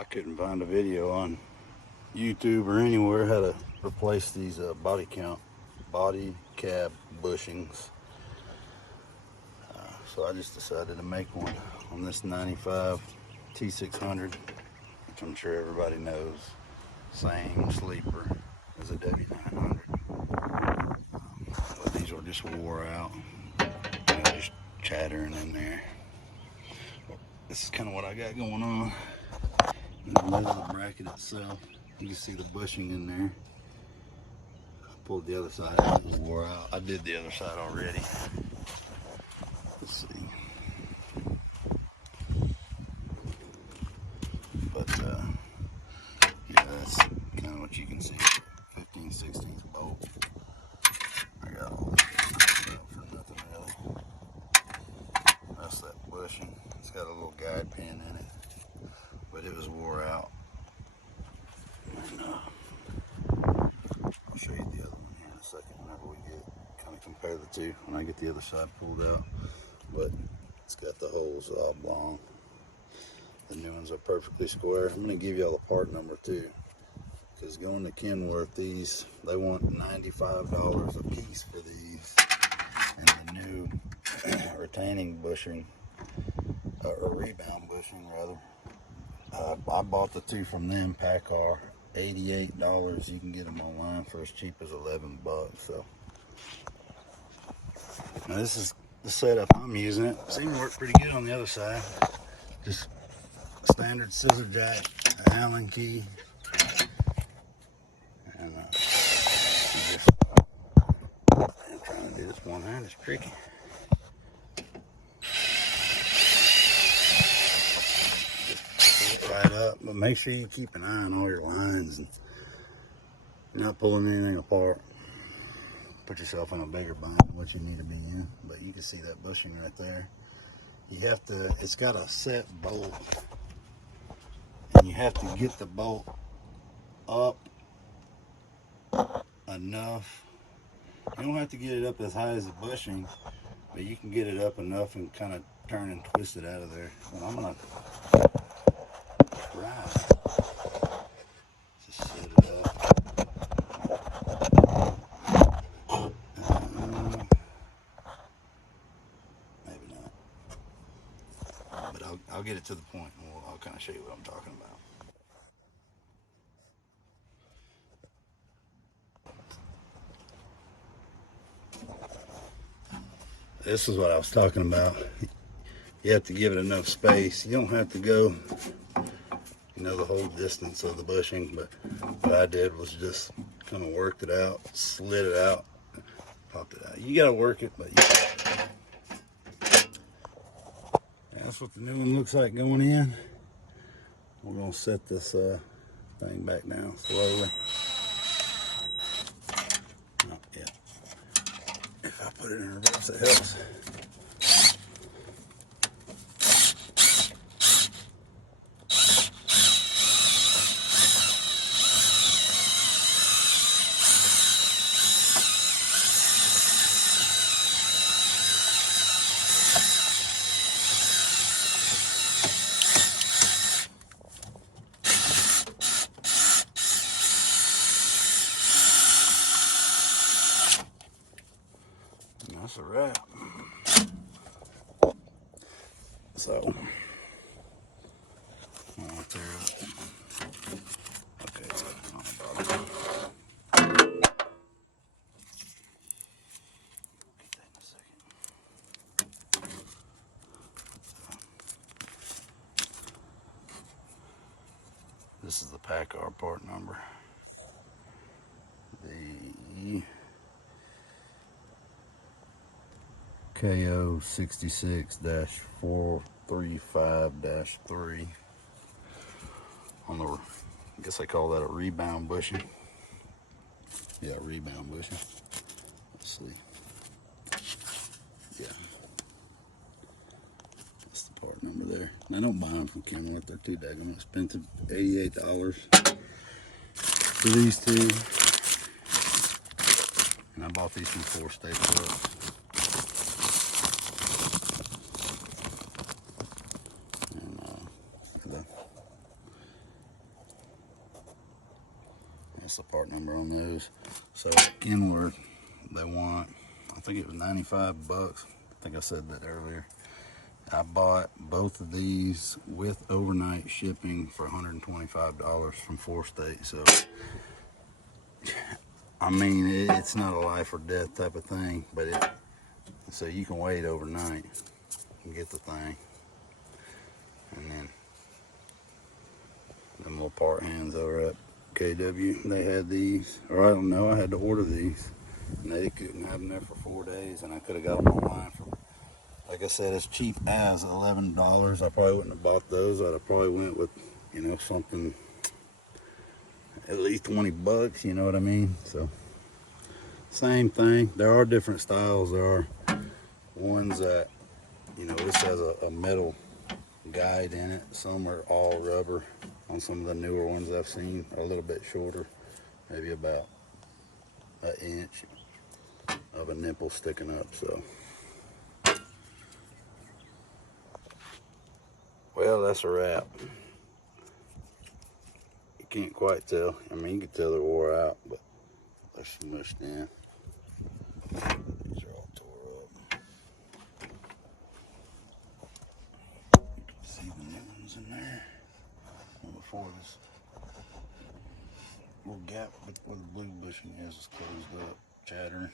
I couldn't find a video on YouTube or anywhere how to replace these body cab bushings. So I just decided to make one on this 95 T600, which I'm sure everybody knows. Same sleeper as a W900. But these are just wore out, just chattering in there. This is kind of what I got going on. And then there's the bracket itself. You can see the bushing in there. I pulled the other side out, it wore out. I did the other side already. Let's see. But yeah, that's kind of what you can see. 15/16 bolt. I got all this out for nothing really. That's that bushing. It's got a little guide pin in it, but it was wore out. And I'll show you the other one here in a second whenever we get kind of compare the two when I get the other side pulled out. But it's got the holes oblong. The new ones are perfectly square. I'm going to give y'all a part number too, because going to Kenworth, these they want $95 a piece for these, and the new retaining bushing or rebound bushing rather. I bought the two from them, Packard, $88. You can get them online for as cheap as 11 bucks. So now this is the setup I'm using. It seemed to work pretty good on the other side. Just a standard scissor jack, an Allen key, and I'm trying to do this one hand. It's tricky. Right up, but make sure you keep an eye on all your lines and you're not pulling anything apart. Put yourself in a bigger bind than what you need to be in. But you can see that bushing right there. You have to, it's got a set bolt, and you have to get the bolt up enough. You don't have to get it up as high as the bushing, but you can get it up enough and kind of turn and twist it out of there. But I'm gonna try. Just set it up. Maybe not. But I'll get it to the point and I'll kind of show you what I'm talking about. This is what I was talking about. You have to give it enough space. You don't have to go, the whole distance of the bushing, but what I did was just kind of worked it out, slid it out, popped it out. You gotta work it, but that's what the new one looks like going in. We're gonna set this thing back down slowly. Oh, yeah. If I put it in reverse, it helps. That's a wrap. So, I'll tear it. Okay, it's got it on the bottom. Get that in a second. This is the Packard part number. The KO 66-435-3 on the, I guess they call that a rebound bushing. Yeah, rebound bushing. Let's see. Yeah. That's the part number there. Now don't buy them from Kenworth, they're too daggone expensive. $88 for these two. And I bought these from 4 Staples Up. That's the part number on those. So at Kenworth, they want, I think it was 95 bucks. I think I said that earlier. I bought both of these with overnight shipping for $125 from 4 states. So, I mean, it's not a life or death type of thing, but so you can wait overnight and get the thing. And then them little part hands over at KW, they had these, or I don't know, I had to order these. And they couldn't have them there for 4 days, and I could have got them online for, like I said, as cheap as $11. I probably wouldn't have bought those. I'd have probably went with, you know, something at least 20 bucks, you know what I mean? So, same thing. There are different styles. There are ones that, you know, this has a metal guide in it. Some are all rubber. On some of the newer ones I've seen are a little bit shorter, maybe about an inch of a nipple sticking up. So, well, that's a wrap. You can't quite tell. I mean, you can tell they're wore out, but they're smushed in. These are all tore up. See the new ones in there. And before this little gap where the blue bushing is closed up, chattering.